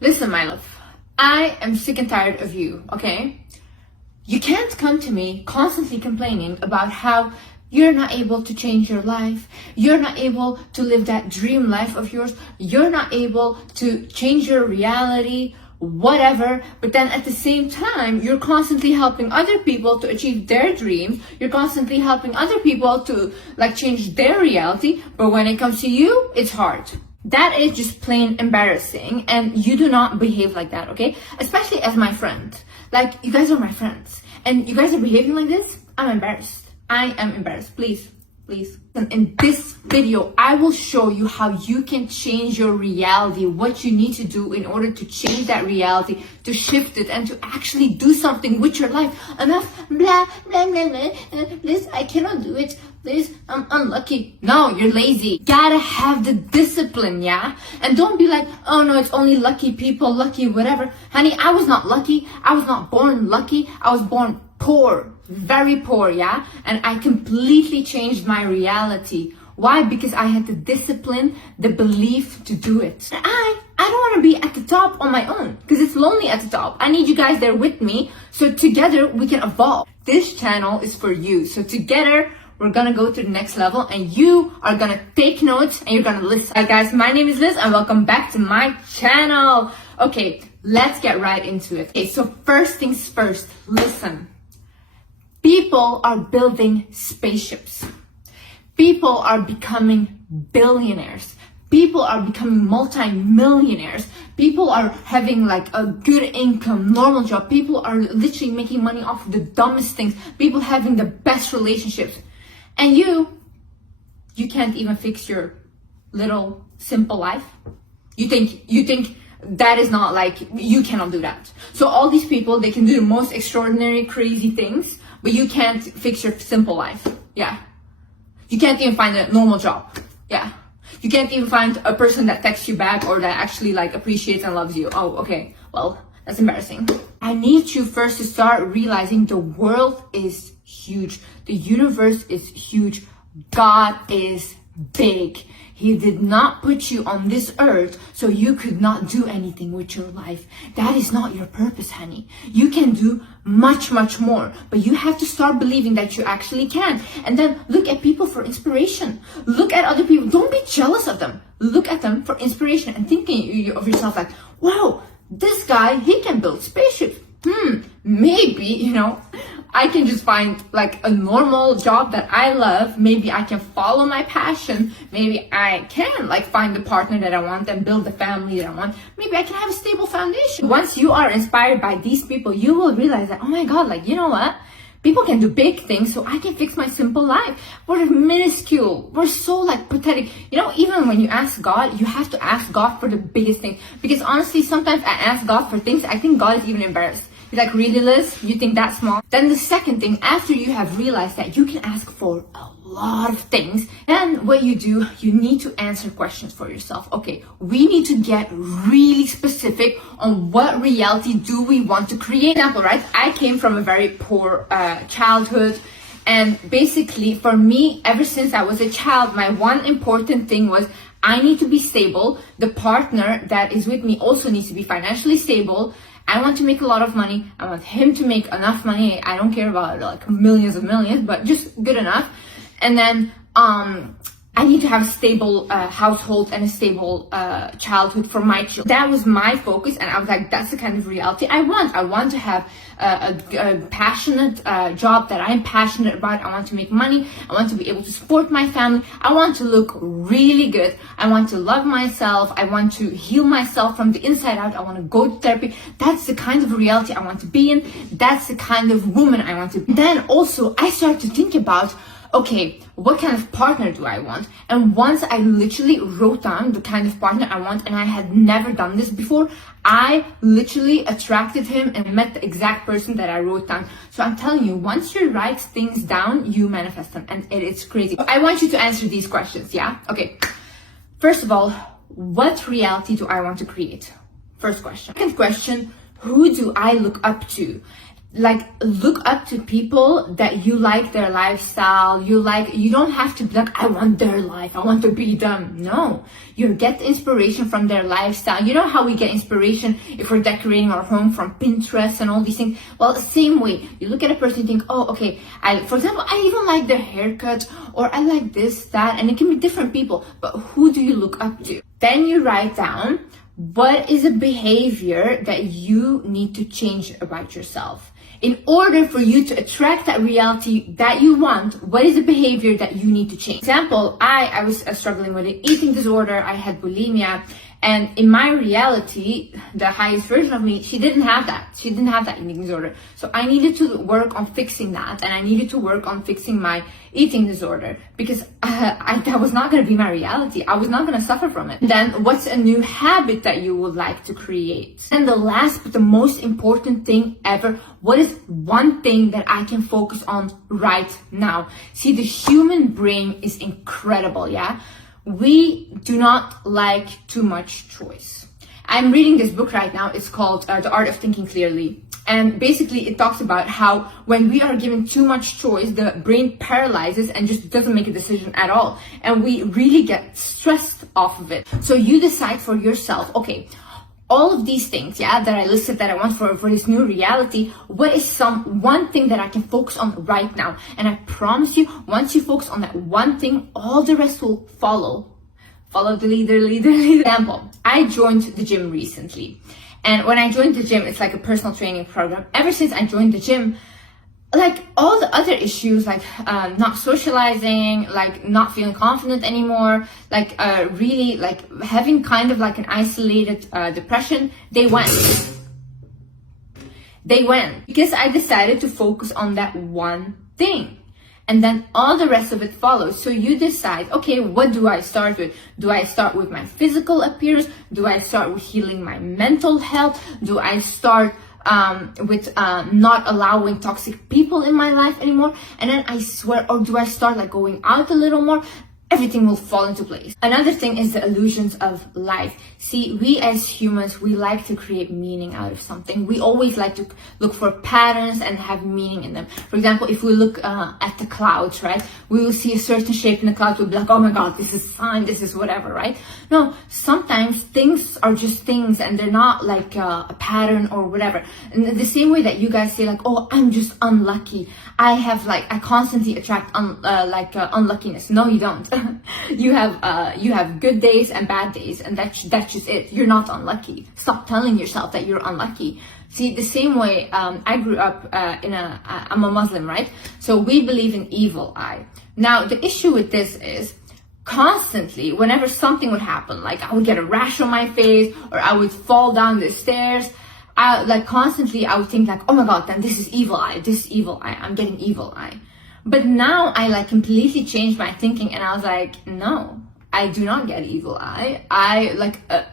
Listen, my love, I am sick and tired of you, okay? You can't come to me constantly complaining about how you're not able to change your life, you're not able to live that dream life of yours, you're not able to change your reality, whatever, but then at the same time, you're constantly helping other people to achieve their dreams, you're constantly helping other people to change their reality, but when it comes to you, it's hard. That is just plain embarrassing, and you do not behave like that, okay? Especially as my friend. Like, you guys are my friends, and you guys are behaving like this. I'm embarrassed. I am embarrassed. Please. And in this video, I will show you how you can change your reality, what you need to do in order to change that reality, to shift it, and to actually do something with your life. Enough, blah, blah, blah, blah. Liz, I cannot do it. Liz, I'm unlucky. No, you're lazy. Gotta have the discipline, yeah? And don't be like, oh no, it's only lucky people, lucky whatever. Honey, I was not lucky. I was not born lucky. I was born poor, very poor, yeah? And I completely changed my reality. Why? Because I had the discipline, the belief to do it. And I don't want to be at the top on my own, because it's lonely at the top. I need you guys there with me, so together we can evolve. This channel is for you, so together we're gonna go to the next level, and you are gonna take notes and you're gonna listen. Hi guys, my name is Liz and welcome back to my channel. Okay, let's get right into it. Okay, so first things first, listen. People are building spaceships. People are becoming billionaires. People are becoming multi-millionaires. People are having a good income, normal job. People are literally making money off of the dumbest things. People having the best relationships. And you can't even fix your little simple life. You think that is not you cannot do that. So all these people, they can do the most extraordinary, crazy things, but you can't fix your simple life. Yeah. You can't even find a normal job. Yeah. You can't even find a person that texts you back or that actually appreciates and loves you. Oh, okay. Well, that's embarrassing. I need you first to start realizing the world is huge. The universe is huge. God is big. He did not put you on this earth so you could not do anything with your life. That is not your purpose, honey. You can do much, much more, but you have to start believing that you actually can. And then look at people for inspiration. Look at other people. Don't be jealous of them. Look at them for inspiration and thinking of yourself wow, this guy, he can build spaceships. Maybe, I can just find a normal job that I love. Maybe I can follow my passion. Maybe I can find the partner that I want and build the family that I want. Maybe I can have a stable foundation. Once you are inspired by these people, you will realize that, oh my God, you know what? People can do big things, so I can fix my simple life. We're minuscule. We're so pathetic. Even when you ask God, you have to ask God for the biggest thing. Because honestly, sometimes I ask God for things, I think God is even embarrassed. He's like, really, Liz? You think that small? Then the second thing, after you have realized that you can ask for a lot of things, then what you do, you need to answer questions for yourself. Okay, we need to get really specific on what reality do we want to create. For example, right? I came from a very poor childhood. And basically, for me, ever since I was a child, my one important thing was I need to be stable. The partner that is with me also needs to be financially stable. I want to make a lot of money. I want him to make enough money. I don't care about millions of millions, but just good enough. And then I need to have a stable household and a stable childhood for my children. That was my focus, and I was like, that's the kind of reality I want. I want to have a passionate job that I'm passionate about. I want to make money. I want to be able to support my family. I want to look really good. I want to love myself. I want to heal myself from the inside out. I want to go to therapy. That's the kind of reality I want to be in. That's the kind of woman I want to be. Then also, I started to think about, okay, what kind of partner do I want? And once I literally wrote down the kind of partner I want, and I had never done this before, I literally attracted him and met the exact person that I wrote down. So I'm telling you, once you write things down, you manifest them, and it's crazy. I want you to answer these questions, yeah? Okay. First of all, what reality do I want to create? First question. Second question, who do I look up to? like look up to people that you like their lifestyle. You don't have to be like, I want their life, I want to be them. No, you get inspiration from their lifestyle. You know how we get inspiration if we're decorating our home from Pinterest and all these things? Well, the same way, you look at a person and think, oh, okay, for example, I even like their haircut, or I like this, that, and it can be different people, but who do you look up to? Then you write down, what is a behavior that you need to change about yourself? In order for you to attract that reality that you want, what is the behavior that you need to change? For example, I was struggling with an eating disorder. I had bulimia. And in my reality, the highest version of me, she didn't have that. She didn't have that eating disorder. So I needed to work on fixing that. And I needed to work on fixing my eating disorder, because that was not going to be my reality. I was not going to suffer from it. Then what's a new habit that you would like to create? And the last but the most important thing ever, what is one thing that I can focus on right now? See, the human brain is incredible, yeah? We do not like too much choice. I'm reading this book right now. It's called The Art of Thinking Clearly. And basically it talks about how when we are given too much choice, the brain paralyzes and just doesn't make a decision at all. And we really get stressed off of it. So you decide for yourself, okay, all of these things, yeah, that I listed that I want for this new reality, what is one thing that I can focus on right now? And I promise you, once you focus on that one thing, all the rest will follow. Follow the leader. Example, I joined the gym recently. And when I joined the gym, it's like a personal training program. Ever since I joined the gym, like all the other issues, like not socializing, like not feeling confident anymore, like really like having kind of like an isolated depression, they went because I decided to focus on that one thing. And then all the rest of it follows. So you decide, okay, what do I start with? Do I start with my physical appearance? Do I start with healing my mental health? Do I start with not allowing toxic people in my life anymore? And then I swear, or do I start like going out a little more? Everything will fall into place. Another thing is the illusions of life. See, we as humans, we like to create meaning out of something. We always like to look for patterns and have meaning in them. For example, if we look at the clouds, right? We will see a certain shape in the clouds. We'll be like, oh my God, this is sign, this is whatever, right? No, sometimes things are just things and they're not like a pattern or whatever. And the same way that you guys say like, oh, I'm just unlucky. I constantly attract unluckiness. No, you don't. you have good days and bad days, and that's just it. You're not unlucky. Stop telling yourself that you're unlucky. See, the same way I grew up I'm a Muslim, right? So we believe in evil eye. Now the issue with this is constantly, whenever something would happen, like I would get a rash on my face or I would fall down the stairs, I would think like, oh my God, then this is evil eye, I'm getting evil eye. But now I like completely changed my thinking and I was like, no, I do not get evil eye.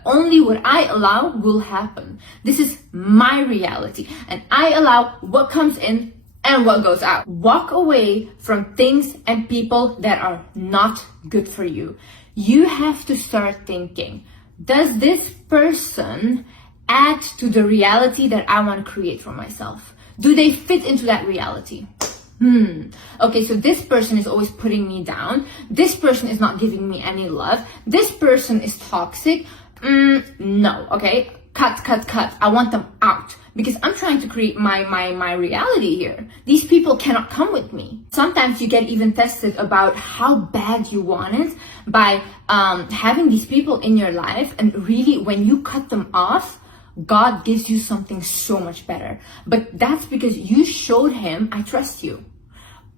Only what I allow will happen. This is my reality and I allow what comes in and what goes out. Walk away from things and people that are not good for you. You have to start thinking, does this person add to the reality that I want to create for myself? Do they fit into that reality? Okay, so this person is always putting me down. This person is not giving me any love. This person is toxic. No, okay? Cut. I want them out because I'm trying to create my reality here. These people cannot come with me. Sometimes you get even tested about how bad you want it by having these people in your life, and really when you cut them off, God gives you something so much better. But that's because you showed him, I trust you.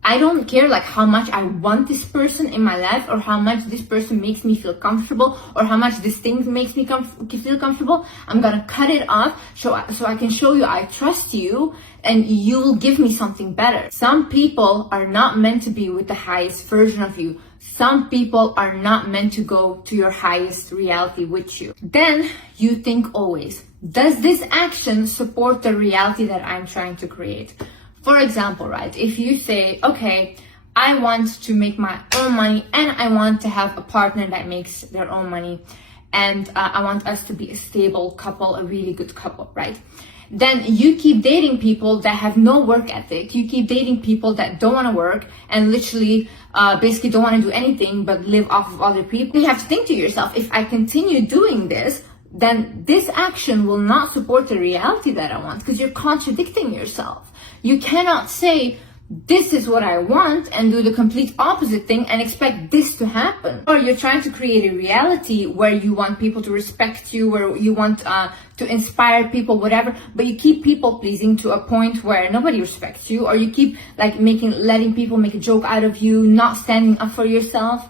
I don't care like how much I want this person in my life or how much this person makes me feel comfortable or how much this thing makes me feel comfortable. I'm gonna cut it off so I can show you I trust you and you will give me something better. Some people are not meant to be with the highest version of you. Some people are not meant to go to your highest reality with you. Then you think always, does this action support the reality that I'm trying to create? For example, right, if you say, okay, I want to make my own money and I want to have a partner that makes their own money and I want us to be a stable couple, a really good couple, right? then you keep dating people that have no work ethic. You keep dating people that don't want to work and literally basically don't want to do anything but live off of other people. You have to think to yourself, if I continue doing this, then this action will not support the reality that I want, because you're contradicting yourself. You cannot say, this is what I want, and do the complete opposite thing and expect this to happen. Or you're trying to create a reality where you want people to respect you, where you want to inspire people, whatever, but you keep people pleasing to a point where nobody respects you, or you keep like letting people make a joke out of you, not standing up for yourself.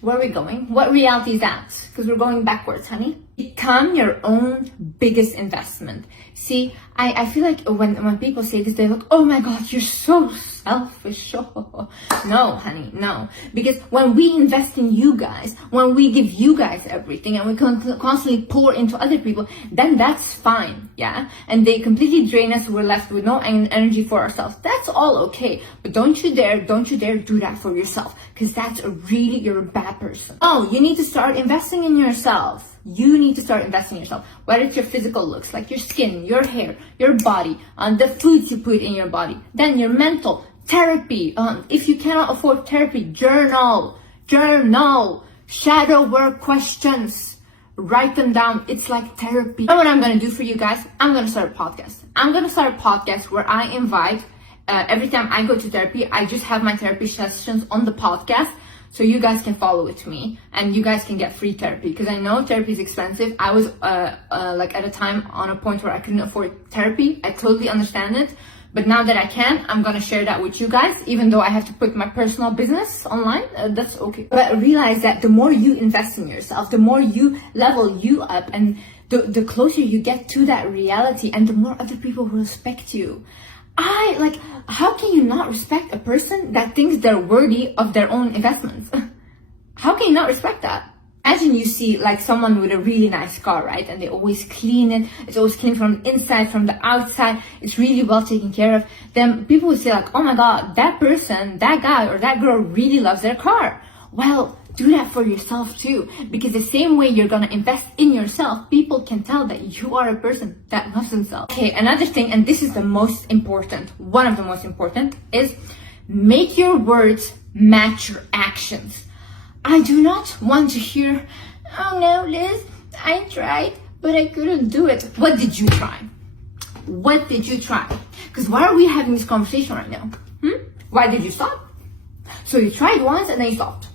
Where are we going? What reality is that? Because we're going backwards, honey. Become your own biggest investment. See, I feel like when people say this, they're like, oh my God, you're so selfish. No, honey, no. Because when we invest in you guys, when we give you guys everything and we constantly pour into other people, then that's fine, yeah? And they completely drain us, we're left with no energy for ourselves. That's all okay. But don't you dare do that for yourself, because that's you're a bad person. Oh, you need to start investing in yourself. You need to start investing in yourself, whether it's your physical looks, like your skin, your hair, your body, the foods you put in your body, then your mental, therapy. If you cannot afford therapy, journal, shadow work questions, write them down. It's like therapy. You know what I'm going to do for you guys? I'm going to start a podcast. I'm going to start a podcast where I invite, every time I go to therapy, I just have my therapy sessions on the podcast. So you guys can follow with me and you guys can get free therapy, because I know therapy is expensive. I was like at a time on a point where I couldn't afford therapy. I totally understand it. But now that I can, I'm going to share that with you guys, even though I have to put my personal business online. That's okay. But realize that the more you invest in yourself, the more you level you up, and the closer you get to that reality, and the more other people will respect you. How can you not respect a person that thinks they're worthy of their own investments? How can you not respect that? Imagine you see like someone with a really nice car, right? And they always clean it. It's always clean from the inside, from the outside. It's really well taken care of. Then people would say like, oh my God, that person, that guy or that girl really loves their car. Well, do that for yourself too, because the same way you're gonna invest in yourself, people can tell that you are a person that loves themselves. Okay, another thing, and this is the most important, one of the most important, is make your words match your actions. I do not want to hear, oh no, Liz, I tried, but I couldn't do it. What did you try? What did you try? Because why are we having this conversation right now? Why did you stop? So you tried once and then you stopped.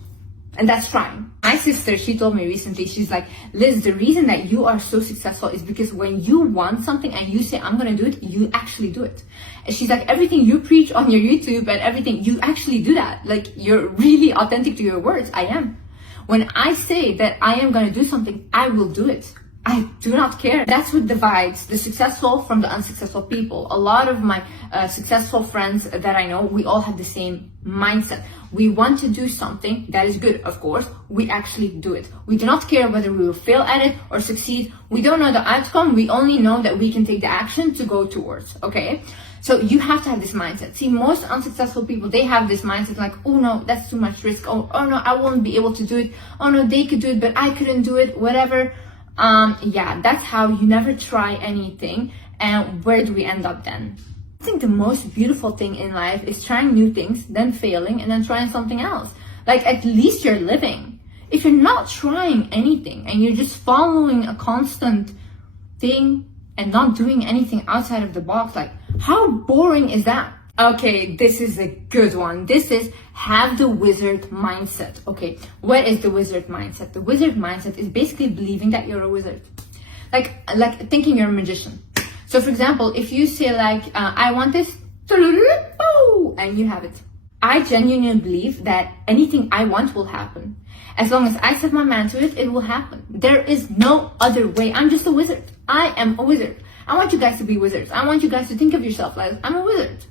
And that's trying. My sister, she told me recently, she's like, Liz, the reason that you are so successful is because when you want something and you say, I'm gonna do it, you actually do it. And she's like, everything you preach on your YouTube and everything, you actually do that. Like, you're really authentic to your words. I am. When I say that I am gonna do something, I will do it. I do not care. That's what divides the successful from the unsuccessful people. A lot of my successful friends that I know, we all have the same mindset. We want to do something that is good, of course. We actually do it. We do not care whether we will fail at it or succeed. We don't know the outcome. We only know that we can take the action to go towards, okay? So you have to have this mindset. See, most unsuccessful people, they have this mindset like, oh no, that's too much risk. Oh no, I won't be able to do it. Oh no, they could do it, but I couldn't do it, whatever. Yeah, that's how you never try anything. And where do we end up then? I think the most beautiful thing in life is trying new things, then failing, and then trying something else. Like, at least you're living. If you're not trying anything and you're just following a constant thing and not doing anything outside of the box, like, how boring is that? Okay, this is a good one. This is have the wizard mindset. Okay, what is the wizard mindset? The wizard mindset is basically believing that you're a wizard. Like thinking you're a magician. So for example, if you say like, I want this, and you have it. I genuinely believe that anything I want will happen. As long as I set my mind to it, it will happen. There is no other way. I'm just a wizard. I am a wizard. I want you guys to be wizards. I want you guys to think of yourself like, I'm a wizard.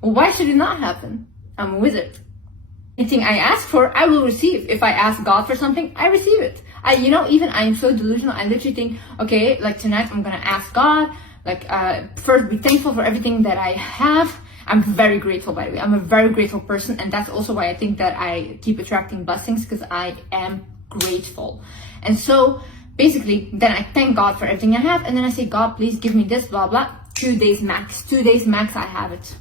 Well, why should it not happen? I'm a wizard. Anything I ask for, I will receive. If I ask God for something, I receive it. I am so delusional. I literally think, okay, like tonight I'm gonna ask God, first be thankful for everything that I have. I'm very grateful, by the way. I'm a very grateful person, and that's also why I think that I keep attracting blessings, because I am grateful. And so basically, then I thank God for everything I have, and then I say, God, please give me this, blah, blah. 2 days max. 2 days max, I have it.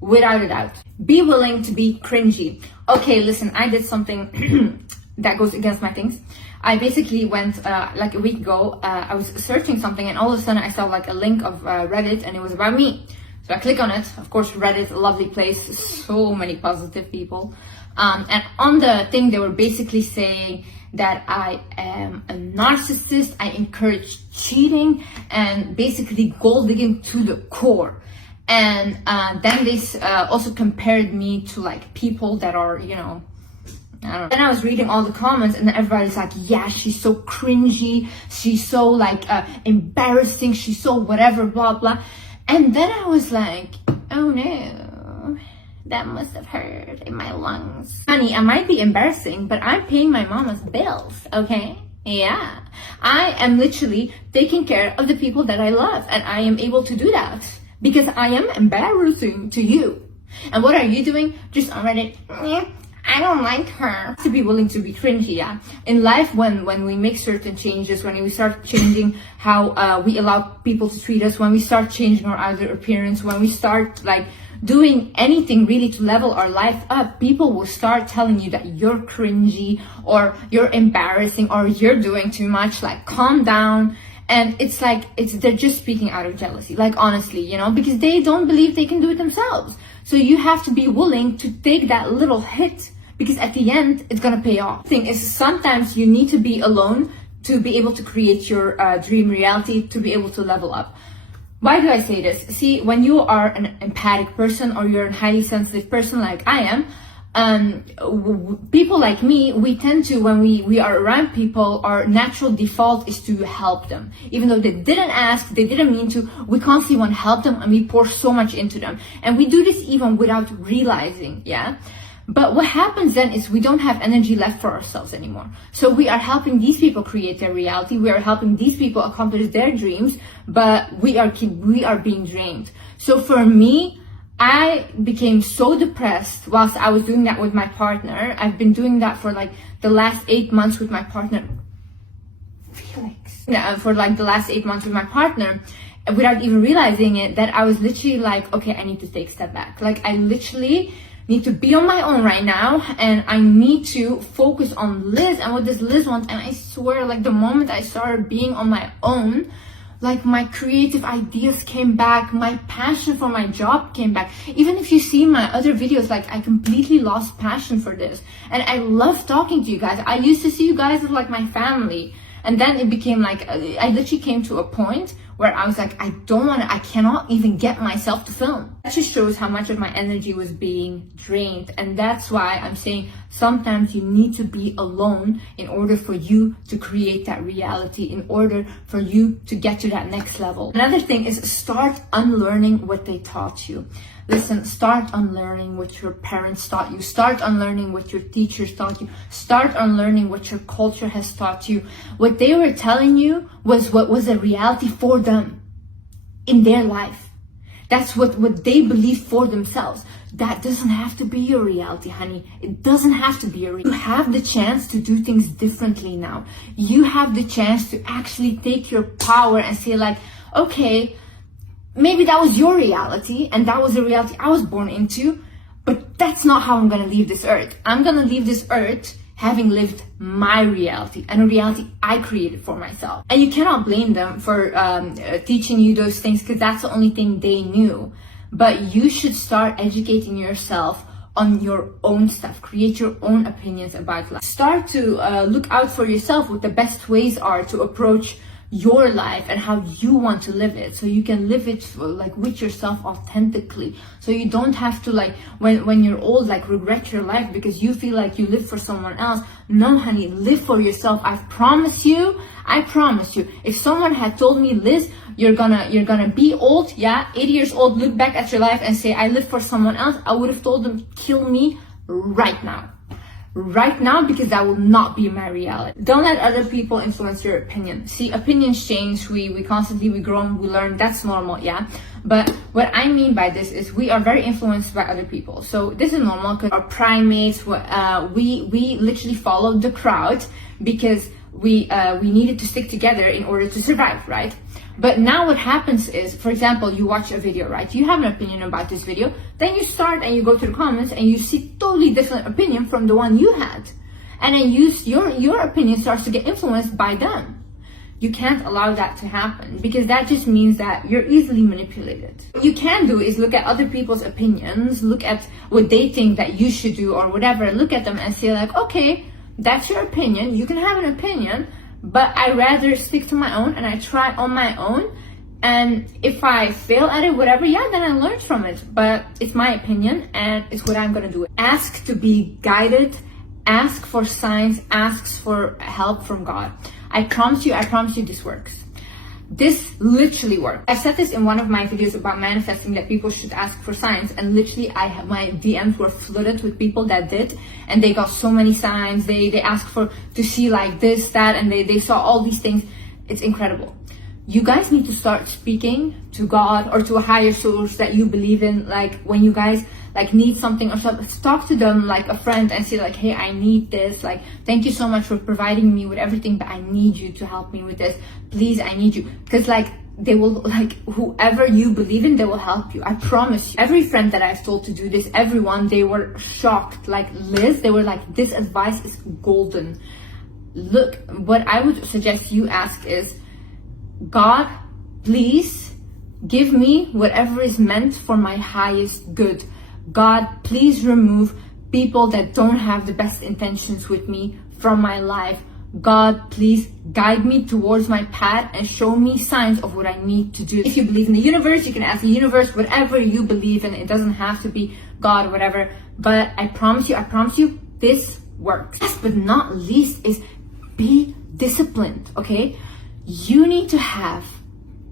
Without a doubt. Be willing to be cringy. Okay, listen, I did something that goes against my things. I basically went like a week ago, I was searching something, and all of a sudden I saw like a link of Reddit, and it was about me. So I click on it. Of course, Reddit, a lovely place, so many positive people. And on the thing, they were basically saying that I am a narcissist, I encourage cheating, and basically gold digging to the core. And then they also compared me to like people that are, you know, I don't know. Then I was reading all the comments, and everybody's like, yeah, she's so cringy, she's so like embarrassing, she's so whatever, blah, blah. And then I was like, oh no, that must have hurt in my lungs. Honey, I might be embarrassing, but I'm paying my mama's bills, okay? Yeah. I am literally taking care of the people that I love, and I am able to do that because I am embarrassing to you. And what are you doing? Just on Reddit, I don't like her. To be willing to be cringy, yeah. In life, when we make certain changes, when we start changing how we allow people to treat us, when we start changing our outer appearance, when we start like doing anything really to level our life up, people will start telling you that you're cringy or you're embarrassing or you're doing too much, like calm down. And it's like, they're just speaking out of jealousy, like honestly, you know, because they don't believe they can do it themselves. So you have to be willing to take that little hit, because at the end, it's gonna pay off. The thing is, sometimes you need to be alone to be able to create your dream reality, to be able to level up. Why do I say this? See, when you are an empathic person or you're a highly sensitive person like I am, people like me, we tend to, when we are around people, our natural default is to help them. Even though they didn't ask, they didn't mean to, we constantly want to help them, and we pour so much into them. And we do this even without realizing, yeah? But what happens then is we don't have energy left for ourselves anymore. So we are helping these people create their reality. We are helping these people accomplish their dreams, but we are being drained. So for me, I became so depressed whilst I was doing that with my partner. I've been doing that for like the last 8 months with my partner. Felix. Yeah, for like the last 8 months with my partner, without even realizing it, that I was literally like, okay, I need to take a step back. Like I literally need to be on my own right now, and I need to focus on Liz and what does Liz want. And I swear, like the moment I started being on my own, like my creative ideas came back, my passion for my job came back. Even if you see my other videos, like I completely lost passion for this, and I love talking to you guys. I used to see you guys as like my family, and then it became like I literally came to a point where I was like, I cannot even get myself to film. That just shows how much of my energy was being drained. And that's why I'm saying sometimes you need to be alone in order for you to create that reality, in order for you to get to that next level. Another thing is start unlearning what they taught you. Listen, start unlearning what your parents taught you. Start unlearning what your teachers taught you. Start unlearning what your culture has taught you. What they were telling you was what was a reality for them in their life. That's what they believe for themselves. That doesn't have to be your reality, honey. It doesn't have to be your reality. You have the chance to do things differently now. You have the chance to actually take your power and say like, okay, maybe that was your reality and that was the reality I was born into, but that's not how I'm gonna leave this earth. I'm gonna leave this earth having lived my reality, and a reality I created for myself. And you cannot blame them for teaching you those things, because that's the only thing they knew. But you should start educating yourself on your own stuff. Create your own opinions about life. Start to look out for yourself what the best ways are to approach your life and how you want to live it, so you can live it like with yourself authentically, so you don't have to like when you're old like regret your life because you feel like you live for someone else. No, honey, live for yourself. I promise you, if someone had told me, Liz, you're gonna be old, yeah, 80 years old, look back at your life and say I live for someone else, I would have told them, kill me right now, because that will not be my reality. Don't let other people influence your opinion. See, opinions change. We constantly, we grow and we learn. That's normal, yeah. But what I mean by this is we are very influenced by other people. So this is normal because our primates, we literally follow the crowd because we needed to stick together in order to survive, right? But now what happens is, for example, you watch a video, right? You have an opinion about this video, then you start and you go to the comments and you see totally different opinion from the one you had. And then your opinion starts to get influenced by them. You can't allow that to happen, because that just means that you're easily manipulated. What you can do is look at other people's opinions, look at what they think that you should do or whatever, look at them and say like, okay, that's your opinion, you can have an opinion, but I rather stick to my own and I try on my own. And if I fail at it, whatever, yeah, then I learn from it. But it's my opinion and it's what I'm gonna do. Ask to be guided, ask for signs, ask for help from God. I promise you this works. This literally works. I said this in one of my videos about manifesting, that people should ask for signs, and literally my DMs were flooded with people that did, and they got so many signs. They asked to see like this, that, and they saw all these things. It's incredible. You guys need to start speaking to God or to a higher source that you believe in. Like when you guys like need something or something, talk to them like a friend and say like, hey, I need this. Like, thank you so much for providing me with everything, but I need you to help me with this. Please, I need you. Because like they will, like whoever you believe in, they will help you. I promise you. Every friend that I've told to do this, everyone, they were shocked. Like Liz, they were like, this advice is golden. Look, what I would suggest you ask is, God, please give me whatever is meant for my highest good. God, please remove people that don't have the best intentions with me from my life. God, please guide me towards my path and show me signs of what I need to do. If you believe in the universe, you can ask the universe whatever you believe in. It doesn't have to be God or whatever. But I promise you, this works. Last but not least is be disciplined, okay? You need to have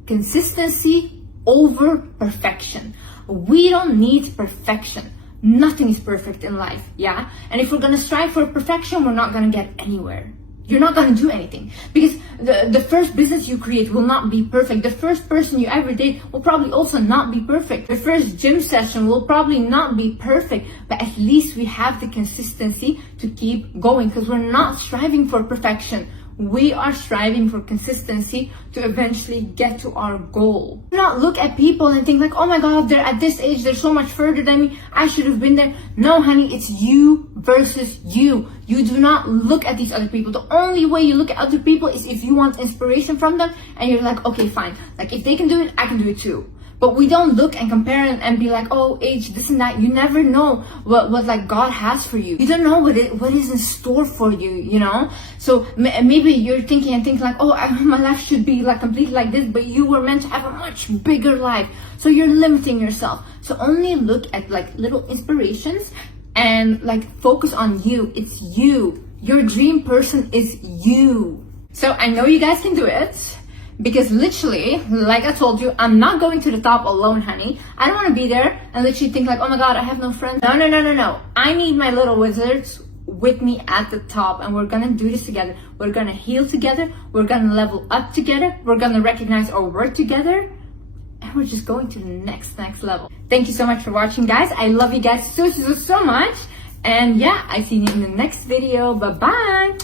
consistency over perfection. We don't need perfection. Nothing is perfect in life, yeah? And if we're gonna strive for perfection, we're not gonna get anywhere. You're not gonna do anything, because the first business you create will not be perfect. The first person you ever date will probably also not be perfect. The first gym session will probably not be perfect, but at least we have the consistency to keep going, because we're not striving for perfection. We are striving for consistency to eventually get to our goal. Do not look at people and think like, oh my God, they're at this age, they're so much further than me, I should have been there. No, honey, it's you versus you. You do not look at these other people. The only way you look at other people is if you want inspiration from them and you're like, okay, fine. Like if they can do it, I can do it too. But we don't look and compare and be like, oh, age, this and that. You never know what like God has for you. You don't know what is in store for you, you know? So maybe you're thinking like, oh, my life should be like completely like this, but you were meant to have a much bigger life. So you're limiting yourself. So only look at like little inspirations and like focus on you. It's you. Your dream person is you. So I know you guys can do it. Because literally, like I told you, I'm not going to the top alone, honey. I don't want to be there and literally think like, oh my God, I have no friends. No. I need my little wizards with me at the top, and we're gonna do this together. We're gonna heal together. We're gonna level up together. We're gonna recognize our worth together. And we're just going to the next level. Thank you so much for watching, guys. I love you guys so much. And yeah, I see you in the next video. Bye-bye.